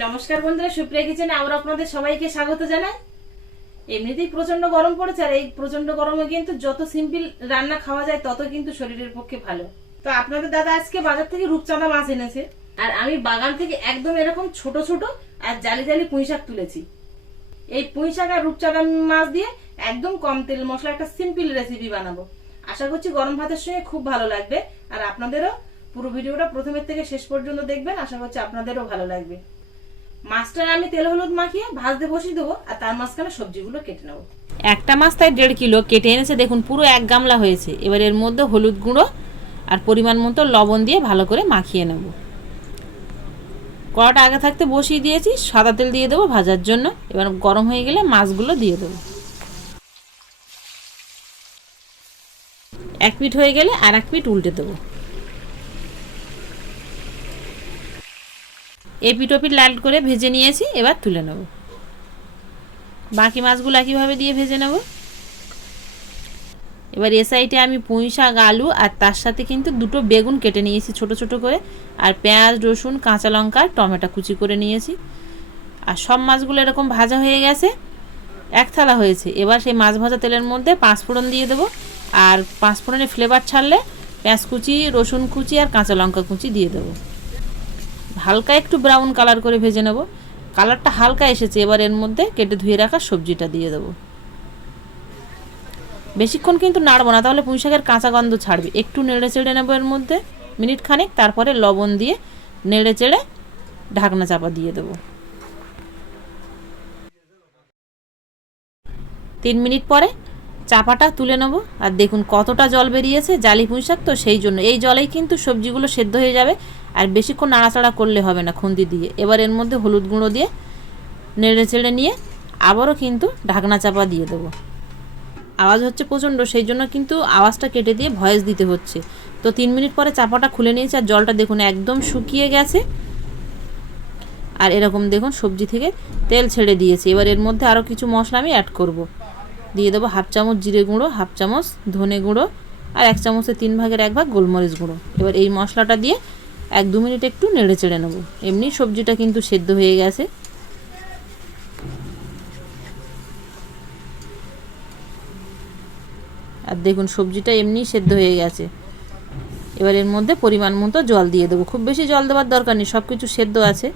নমস্কার বন্ধুরা, সুপ্রিয়া কিচেনে আমরা আপনাদের সবাইকে স্বাগত জানাই। এমনিতেই প্রচন্ড গরম পড়েছে, আর এই প্রচন্ড গরমে কিন্তু যত সিম্পল রান্না খাওয়া যায় তত কিন্তু শরীরের পক্ষে ভালো। তো আপনাদের দাদা আজকে বাজার থেকে রূপচাঁদা মাছ এনেছে, আর আমি বাগান থেকে একদম এরকম ছোট ছোট আর জালি জালি পুঁইশাক তুলেছি। এই পুঁইশাক আর রূপচাঁদা মাছ দিয়ে একদম কম তেল মশলা একটা সিম্পল রেসিপি বানাবো। আশা করছি গরম ভাতের সঙ্গে খুব ভালো লাগবে, আর আপনাদেরও পুরো ভিডিওটা প্রথমের থেকে শেষ পর্যন্ত দেখবেন। আশা করছি আপনাদেরও ভালো লাগবে। মাছটা আমি তেল হলুদ মাখিয়ে ভাজতে বসিয়ে দেবো, আর তার মাঝখানে সবজিগুলো কেটে নেবো। একটা মাছ তাই 1.5 কিলো কেটে এনেছে, দেখুন পুরো 1 গামলা হয়েছে। এবার এর মধ্যে হলুদ গুঁড়ো আর পরিমাণ মতো লবণ দিয়ে ভালো করে মাখিয়ে নেব। কড়াটা আগে থাকতে বসিয়ে দিয়েছি, সাদা তেল দিয়ে দেবো ভাজার জন্য। এবার গরম হয়ে গেলে মাছগুলো দিয়ে দেবো। এক পিঠ হয়ে গেলে আর এক পিঠ উল্টে দেবো। এই পিঠ ওপিঠ লাল করে ভেজে নিয়েছি, এবার তুলে নেব। বাকি মাছগুলো একইভাবে দিয়ে ভেজে নেব। এবার এ সাইডে আমি পুঁই শাক, আলু আর তার সাথে কিন্তু 2টো বেগুন কেটে নিয়েছি ছোট ছোট করে, আর পেঁয়াজ, রসুন, কাঁচা লঙ্কা, টমেটো কুচি করে নিয়েছি। আর সব মাছগুলো এরকম ভাজা হয়ে গেছে, এক থালা হয়েছে। এবার সেই মাছ ভাজা তেলের মধ্যে 5 ফোড়ন দিয়ে দেবো, আর 5 ফোড়নের ফ্লেভার ছাড়লে পেঁয়াজ কুচি, রসুন কুচি আর কাঁচা লঙ্কা কুচি দিয়ে দেবো। হালকা একটু ব্রাউন কালার করে ভেজে নেব। কালারটা হালকা এসেছে, এবার এর মধ্যে কেটে ধুয়ে রাখা সবজিটা দিয়ে দেবো। বেশিক্ষণ কিন্তু নাড়বো না, তাহলে পুঁই শাকের কাঁচা গন্ধ ছাড়বে। একটু নেড়ে চেড়ে নেবো এর মধ্যে মিনিট খানেক, তারপরে লবণ দিয়ে নেড়ে চেড়ে ঢাকনা চাপা দিয়ে দেবো। 3 মিনিট পরে চাপাটা তুলে নেব। আর দেখুন কতটা জল বেরিয়েছে, জালি পুঁই শাক তো সেই জন্য। এই জলেই কিন্তু সবজিগুলো সেদ্ধ হয়ে যাবে, আর বেশিক্ষণ নাড়াচাড়া করলে হবে না খুন্তি দিয়ে। এবার এর মধ্যে হলুদ গুঁড়ো দিয়ে নেড়ে চেড়ে নিয়ে আবারও কিন্তু ঢাকনা চাপা দিয়ে দেবো। আওয়াজ হচ্ছে প্রচণ্ড, সেই জন্য কিন্তু আওয়াজটা কেটে দিয়ে ভয়েস দিতে হচ্ছে। তো 3 মিনিট পরে চাপাটা খুলে নিয়েছি, আর জলটা দেখুন একদম শুকিয়ে গেছে। আর এরকম দেখুন সবজি থেকে তেল ছেড়ে দিয়েছে। এবার এর মধ্যে আরও কিছু মশলা আমি অ্যাড করব। দিয়ে দেবো 1/2 চামচ জিরে গুঁড়ো, 1/2 চামচ ধনে গুঁড়ো, আর 1 চামচের 3 ভাগের 1 ভাগ গোলমরিচ গুঁড়ো। এবার এই মশলাটা দিয়ে 1-2 মিনিট একটু নেড়ে চেড়ে নেবো। এমনি সবজিটা কিন্তু সেদ্ধ হয়ে গেছে। আর দেখুন সবজিটা এমনি সেদ্ধ হয়ে গেছে। এবার এর মধ্যে পরিমাণ মতো জল দিয়ে দেবো। খুব বেশি জল দেওয়ার দরকার নেই, সব কিছু সেদ্ধ আছে,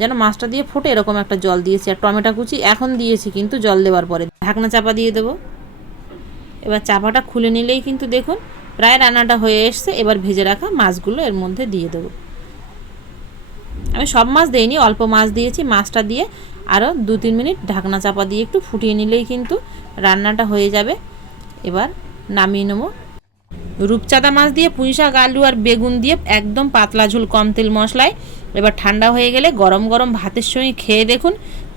যেন মাছটা দিয়ে ফোটে এরকম একটা জল দিয়েছি। আর টমেটো কুচি এখন দিয়েছি কিন্তু জল দেওয়ার পরে। ঢাকনা চাপা দিয়ে দেবো। এবার চাপাটা খুলে নিলেই কিন্তু দেখুন প্রায় রান্নাটা হয়ে এসছে। এবার ভেজে রাখা মাছগুলো এর মধ্যে দিয়ে দেবো। আমি সব মাছ দিইনি, অল্প মাছ দিয়েছি। মাছটা দিয়ে আরও 2-3 মিনিট ঢাকনা চাপা দিয়ে একটু ফুটিয়ে নিলেই কিন্তু রান্নাটা হয়ে যাবে। এবার নামিয়ে নেবো। রূপচাঁদা মাছ দিয়ে পুঁই শাক, আলু আর বেগুন দিয়ে একদম পাতলা ঝোল, কম তেল মশলায়। এবার ঠান্ডা হয়ে গেলে গরম গরম ভাতের সঙ্গে খেয়ে দেখুন,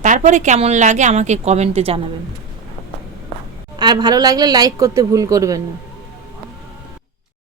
তারপরে কেমন লাগে আমাকে কমেন্টে জানাবেন। আর ভালো লাগলে লাইক করতে ভুল করবেন না।